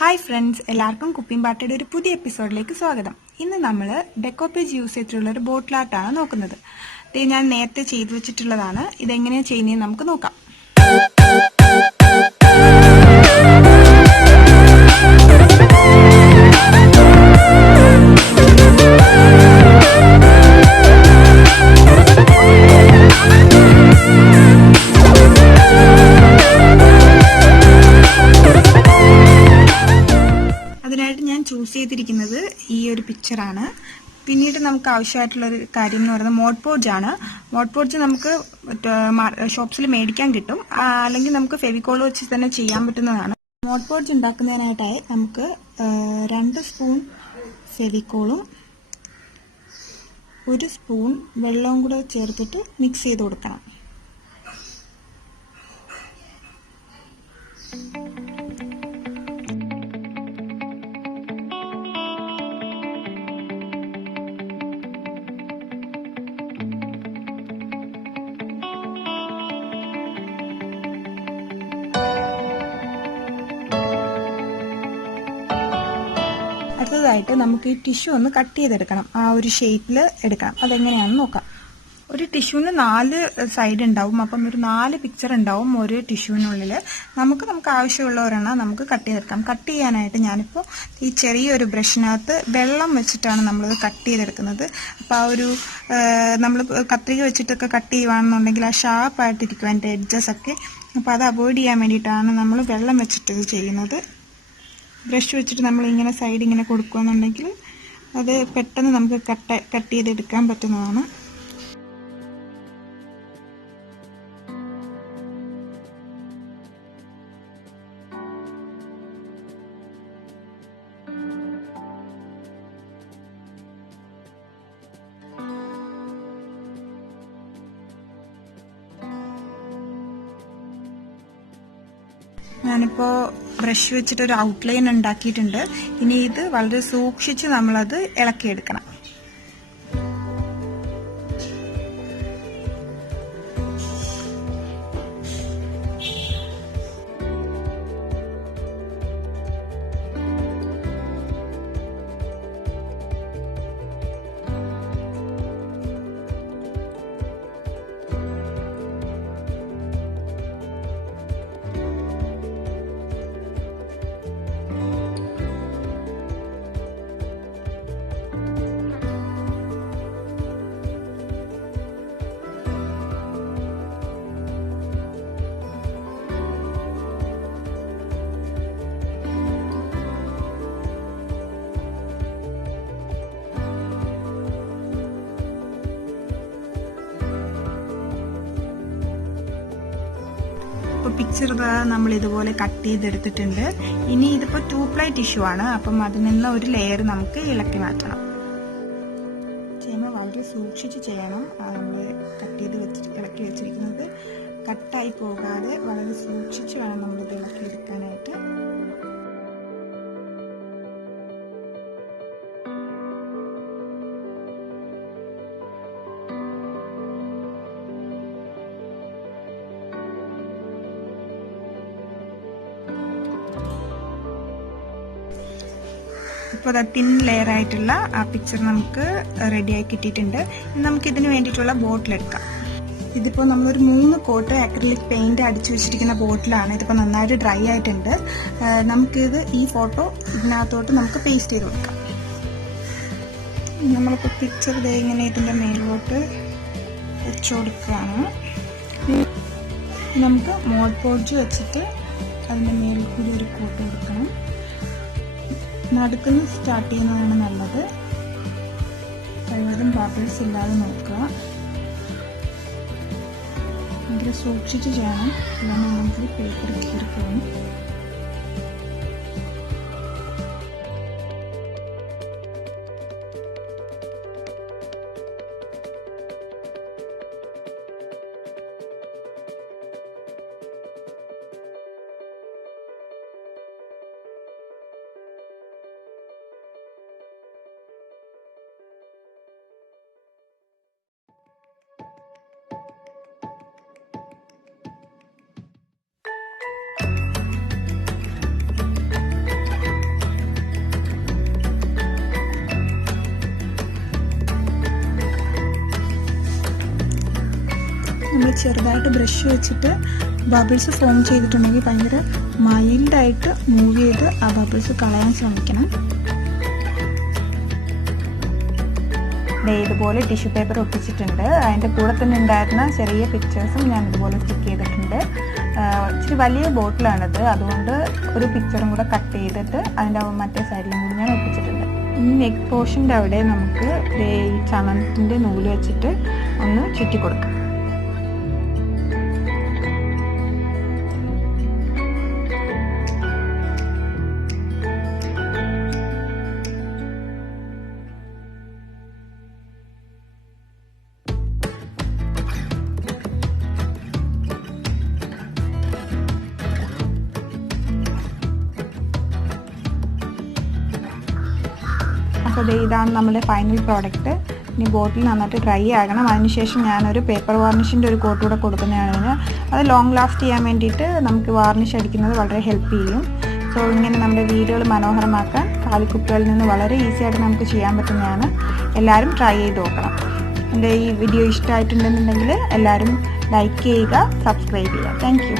Hi friends, എല്ലാവർക്കും കുപ്പിംഗ് പാർട്ടിയുടെ ഒരു പുതിയ എപ്പിസോഡിലേക്ക് സ്വാഗതം. ഇന്ന് നമ്മൾ ഡെക്കോപ്പേജ് യൂസ് ചെയ്തിട്ടുള്ള ഒരു ബോട്ടിൽ ആർട്ടാണ് നോക്കുന്നത്. ഇത് ഞാൻ നേരത്തെ ചെയ്തു വെച്ചിട്ടുള്ളതാണ്. ഇതെങ്ങനെയാണ് ചെയ്യുന്നതെന്ന് നമുക്ക് നോക്കാം. അതിനായിട്ട് ഞാൻ ചൂസ് ചെയ്തിരിക്കുന്നത് ഈ ഒരു പിക്ചറാണ്. പിന്നീട് നമുക്ക് ആവശ്യമായിട്ടുള്ളൊരു കാര്യം എന്ന് പറയുന്നത് മോഡ് പോഡ്ജ് ആണ്. മോഡ് പോഡ്ജ് നമുക്ക് ഷോപ്സിൽ മേടിക്കാൻ കിട്ടും, അല്ലെങ്കിൽ നമുക്ക് ഫെവിക്കോൾ വെച്ച് തന്നെ ചെയ്യാൻ പറ്റുന്നതാണ്. മോഡ് പോഡ്ജ് ഉണ്ടാക്കുന്നതിനായിട്ടായി നമുക്ക് 2 സ്പൂൺ ഫെവിക്കോളും 1 സ്പൂൺ വെള്ളവും കൂടെ ചേർത്തിട്ട് മിക്സ് ചെയ്ത് കൊടുക്കണം. അടുത്തതായിട്ട് നമുക്ക് ഈ ടിഷ്യൂ ഒന്ന് കട്ട് ചെയ്തെടുക്കണം. ആ ഒരു ഷേപ്പിൽ എടുക്കണം. അതെങ്ങനെയാണെന്ന് നോക്കാം. ഒരു ടിഷ്യൂവിന് 4 സൈഡ് ഉണ്ടാവും. അപ്പം ഒരു 4 പിക്ചർ ഉണ്ടാവും ഒരു ടിഷ്യൂവിനുള്ളിൽ. നമുക്ക് ആവശ്യമുള്ള ഒരെണ്ണം നമുക്ക് കട്ട് ചെയ്തെടുക്കാം. കട്ട് ചെയ്യാനായിട്ട് ഞാനിപ്പോൾ ഈ ചെറിയൊരു ബ്രഷിനകത്ത് വെള്ളം വെച്ചിട്ടാണ് നമ്മളിത് കട്ട് ചെയ്തെടുക്കുന്നത്. അപ്പോൾ ആ ഒരു നമ്മൾ കത്രിക വെച്ചിട്ടൊക്കെ കട്ട് ചെയ്യുകയാണെന്നുണ്ടെങ്കിൽ ആ ഷാർപ്പായിട്ടിരിക്കും അതിൻ്റെ എഡ്ജസ് ഒക്കെ. അപ്പോൾ അത് അവോയ്ഡ് ചെയ്യാൻ വേണ്ടിയിട്ടാണ് നമ്മൾ വെള്ളം വെച്ചിട്ട് ചെയ്യുന്നത്. ബ്രഷ് വെച്ചിട്ട് നമ്മൾ ഇങ്ങനെ സൈഡ് ഇങ്ങനെ കൊടുക്കുകയെന്നുണ്ടെങ്കിൽ അത് പെട്ടെന്ന് നമുക്ക് കട്ട് ചെയ്തെടുക്കാൻ പറ്റുന്നതാണ്. ഞാനിപ്പോൾ ബ്രഷ് വെച്ചിട്ട് ഒരു ഔട്ട്ലൈൻ ഉണ്ടാക്കിയിട്ടുണ്ട്. ഇനി ഇത് വളരെ സൂക്ഷിച്ച് നമ്മളത് ഇളക്കിയെടുക്കണം. ഇപ്പോൾ പിക്ചർ നമ്മൾ ഇതുപോലെ കട്ട് ചെയ്തെടുത്തിട്ടുണ്ട്. ഇനി ഇതിപ്പോൾ 2 പ്ലൈ ടിഷ്യൂ ആണ്. അപ്പം അതിൽ നിന്ന് ഒരു ലെയർ നമുക്ക് ഇളക്കി മാറ്റണം. ചെയ്യുമ്പോൾ വളരെ സൂക്ഷിച്ച് ചെയ്യണം. നമ്മൾ കട്ട് ചെയ്ത് ഇളക്കി വെച്ചിരിക്കുന്നത് കട്ടായി പോകാതെ വളരെ സൂക്ഷിച്ച് വേണം നമ്മളിത് ഇളക്കിയെടുക്കാനായിട്ട്. ഇപ്പോൾ തിൻ ലെയർ ആയിട്ടുള്ള ആ പിക്ചർ നമുക്ക് റെഡിയായി കിട്ടിയിട്ടുണ്ട്. നമുക്ക് ഇതിന് വേണ്ടിയിട്ടുള്ള ബോട്ടിൽ എടുക്കാം. ഇതിപ്പോൾ നമ്മളൊരു 3 കോട്ട് അക്രിലിക് പെയിന്റ് അടിച്ചു വെച്ചിരിക്കുന്ന ബോട്ടിലാണ്. ഇതിപ്പോൾ നന്നായിട്ട് ഡ്രൈ ആയിട്ടുണ്ട്. നമുക്കിത് ഈ ഫോട്ടോ ഇതിനകത്തോട്ട് നമുക്ക് പേസ്റ്റ് ചെയ്ത് കൊടുക്കാം. നമ്മളിപ്പോൾ പിക്ചർ ഇങ്ങനെ ഇതിൻ്റെ മേലോട്ട് വെച്ചു കൊടുക്കുകയാണ്. നമുക്ക് മോഡ് പോഡ്ജ് വെച്ചിട്ട് അതിൻ്റെ മേലിൽ കൂടി ഒരു കോട്ട് കൊടുക്കണം. നടുക്കുന്ന് സ്റ്റാർട്ട് ചെയ്യുന്നതാണ് നല്ലത്. കഴിവതും ബബിൾസ് ഇല്ലാതെ നോക്കുക. ഭയങ്കര സൂക്ഷിച്ച് ചെയ്യണം, ഇല്ലെങ്കിൽ നമുക്ക് പേപ്പർ കീറിപ്പോകും. ഇതുപോലെ ചെറുതായിട്ട് ബ്രഷ് വെച്ചിട്ട് ബബിൾസ് ഫോം ചെയ്തിട്ടുണ്ടെങ്കിൽ ഭയങ്കര മൈൽഡായിട്ട് മൂവ് ചെയ്ത് ആ ബബിൾസ് കളയാൻ ശ്രമിക്കണം. ഇതുപോലെ ടിഷ്യൂ പേപ്പർ ഒട്ടിച്ചിട്ടുണ്ട്. അതിൻ്റെ കൂടെ തന്നെ ഉണ്ടായിരുന്ന ചെറിയ പിക്ചേഴ്സും ഞാൻ ഇതുപോലെ സ്റ്റിക്ക് ചെയ്തിട്ടുണ്ട്. ഇച്ചിരി വലിയ ബോട്ടിലാണിത്, അതുകൊണ്ട് ഒരു പിക്ചറും കൂടെ കട്ട് ചെയ്തിട്ട് അതിൻ്റെ മറ്റേ സൈഡിലും കൂടി ഞാൻ ഒട്ടിച്ചിട്ടുണ്ട്. ഇനി നെക്ക് പോർഷൻ്റെ അവിടെ നമുക്ക് ഈ ചണത്തിൻ്റെ നൂല് വെച്ചിട്ട് ഒന്ന് ചുറ്റി കൊടുക്കാം. അപ്പോൾ ഇതാണ് നമ്മുടെ ഫൈനൽ പ്രോഡക്റ്റ്. ഇനി ബോട്ടിൽ നന്നായിട്ട് ഡ്രൈ ആകണം. അതിനുശേഷം ഞാനൊരു പേപ്പർ വാർണിഷിൻ്റെ ഒരു കോട്ട് കൂടെ കൊടുക്കുന്നതാണ്. അത് ലോങ് ലാസ്റ്റ് ചെയ്യാൻ വേണ്ടിയിട്ട് നമുക്ക് വാർണിഷ് അടിക്കുന്നത് വളരെ ഹെൽപ്പ് ചെയ്യും. സോ ഇങ്ങനെ നമ്മുടെ വീടുകൾ മനോഹരമാക്കാൻ കാലിക്കുപ്പികളിൽ നിന്ന് വളരെ ഈസി ആയിട്ട് നമുക്ക് ചെയ്യാൻ പറ്റുന്നതാണ്. എല്ലാവരും ട്രൈ ചെയ്ത് നോക്കണം. എൻ്റെ ഈ വീഡിയോ ഇഷ്ടമായിട്ടുണ്ടെന്നുണ്ടെങ്കിൽ എല്ലാവരും ലൈക്ക് ചെയ്യുക, സബ്സ്ക്രൈബ് ചെയ്യുക. Thank you.